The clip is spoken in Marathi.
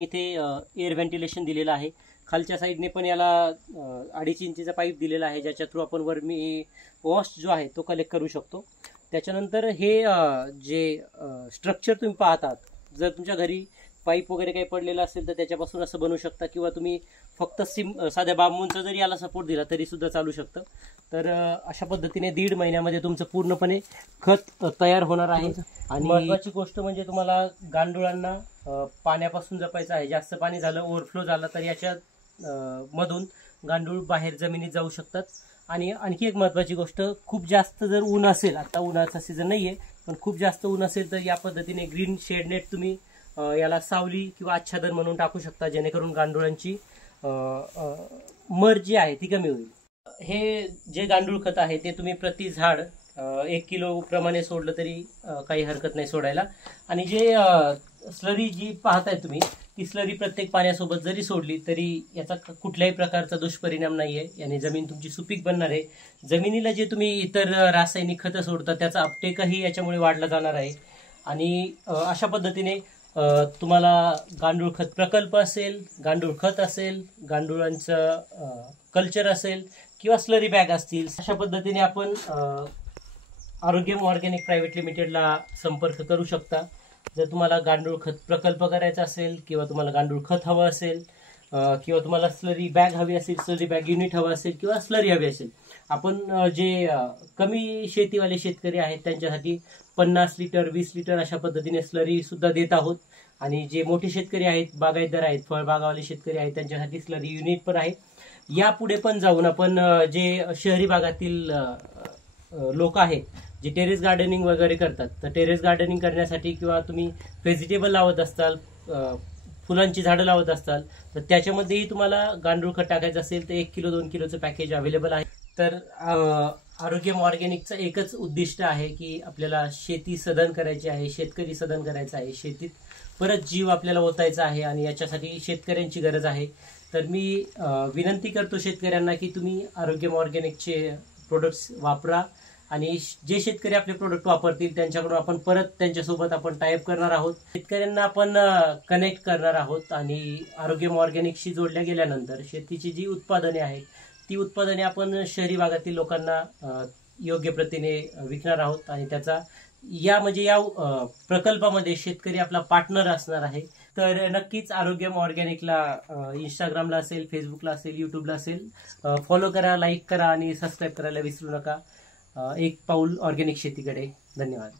इथे एअर व्हेंटिलेशन दिलेलं आहे. खालच्या साईडने पण याला 2.5 इंचीचा पाईप दिलेला आहे, ज्याच्या थ्रू आपण वर्मी वॉश जो आहे तो कलेक्ट करू शकतो. त्याच्यानंतर हे जे स्ट्रक्चर तुम्ही पाहतात, जर तुमच्या घरी पाईप वगैरे काही पडलेला असेल तर त्याच्यापासून असं बनवू शकता, किंवा तुम्ही फक्त साध्या बांबूंचा जरी याला सपोर्ट दिला तरी सुद्धा चालू शकतं. तर अशा पद्धतीने 1.5 महिन्यामध्ये तुमचं पूर्णपणे खत तयार होणार आहे. आणि महत्त्वाची गोष्ट म्हणजे तुम्हाला गांडुळांना पाण्यापासून जपायचं आहे. जास्त पाणी झालं, ओव्हरफ्लो झाला तर याच्या मधून गांडूळ बाहेर जमिनीत जाऊ शकतात. आणि आणखी एक महत्त्वाची गोष्ट, खूप जास्त जर ऊन असेल, आता उन्हाचा सीझन नाहीये, पण खूप जास्त ऊन असेल तर या पद्धतीने ग्रीन शेड नेट तुम्ही याला सावली किंवा आच्छादन म्हणून टाकू शकता, जेणेकरून गांडुळांची मर जी आहे ती कमी होईल. हे जे गांडूळ खत आहे ते तुम्ही प्रति झाड 1 किलो प्रमाणे सोडलं तरी काही हरकत नाही सोडायला. आणि जे स्लरी जी पाहताय तुम्ही, ती स्लरी प्रत्येक पाण्यासोबत जरी सोडली तरी याचा कुठल्याही प्रकारचा दुष्परिणाम नाहीये. याने जमीन तुमची सुपीक बनणार आहे. जमिनीला जे तुम्ही इतर रासायनिक खतं सोडता त्याचा अपटेकही याच्यामुळे वाढला जाणार आहे. आणि अशा पद्धतीने तुम्हाला गांडूळ खत प्रकल्प असेल, गांडूळ खत असेल, गांडुळांचं कल्चर असेल किंवा स्लरी बॅग असतील, अशा पद्धतीने आपण आरोग्यम ऑर्गॅनिक प्रायव्हेट लिमिटेडला संपर्क करू शकता. जर तुम्हाला गांडूळ खत प्रकल्प करायचा असेल, किंवा तुम्हाला गांडूळ खत हवं असेल, किंवा तुम्हाला स्लरी बॅग हवी असेल, स्लरी बॅग युनिट हवं असेल, किंवा स्लरी हवी असेल, आपण जे कमी शेतीवाले शेतकरी आहेत त्यांच्यासाठी 50 लिटर 20 लिटर अशा पद्धतीने स्लरी सुद्धा देत आहोत. आणि जे मोठे शेतकरी आहेत, बागायतदार आहेत, फळबागावाले शेतकरी आहेत, त्यांच्यासाठी स्लरी युनिट पण आहे. यापुढे पण जाऊन आपण जे शहरी भागातील लोक आहेत जे टेरेस गार्डनिंग वगैरे करतात, तर टेरेस गार्डनिंग करण्यासाठी किंवा तुम्ही व्हेजिटेबल लावत असताल, फुलांची झाडं लावत असताल, तर त्याच्यामध्येही तुम्हाला गांडूळ खत टाकायचं असेल तर 1 किलो 2 किलोचं पॅकेज अवेलेबल आहे. तर आरोग्यम ऑर्गॅनिकचं एकच उद्दिष्ट आहे की आपल्याला शेती सधन करायची आहे, शेतकरी सधन करायचा आहे, शेतीत परत जीव आपल्याला ओतायचा आहे, आणि याच्यासाठी शेतकऱ्यांची गरज आहे. तर मी विनंती करतो शेतकऱ्यांना की तुम्ही आरोग्यम ऑर्गॅनिकचे प्रोडक्ट्स वापरा. आणि जे शेतकरी आपले प्रोडक्ट वापरतील त्यांच्याकडून आपण परत त्यांच्यासोबत आपण टायअप करणार आहोत, शेतकऱ्यांना आपण कनेक्ट करणार आहोत. आणि आरोग्यम ऑर्गॅनिकशी जोडल्या गेल्यानंतर शेतीची जी उत्पादने आहेत ती उत्पादने आपण शहरी भागातील लोकांना योग्य प्रतीने विकणार आहोत. आणि त्याचा या प्रकल्पामध्ये शेतकरी आपला पार्टनर असणार आहे. तर नक्कीच आरोग्यम ऑर्गॅनिकला इंस्टाग्रामला असेल, फेसबुकला असेल, युट्यूबला असेल, फॉलो करा, लाईक करा आणि सबस्क्राईब करायला विसरू नका. एक पाऊल ऑर्गॅनिक शेतीकडे. धन्यवाद.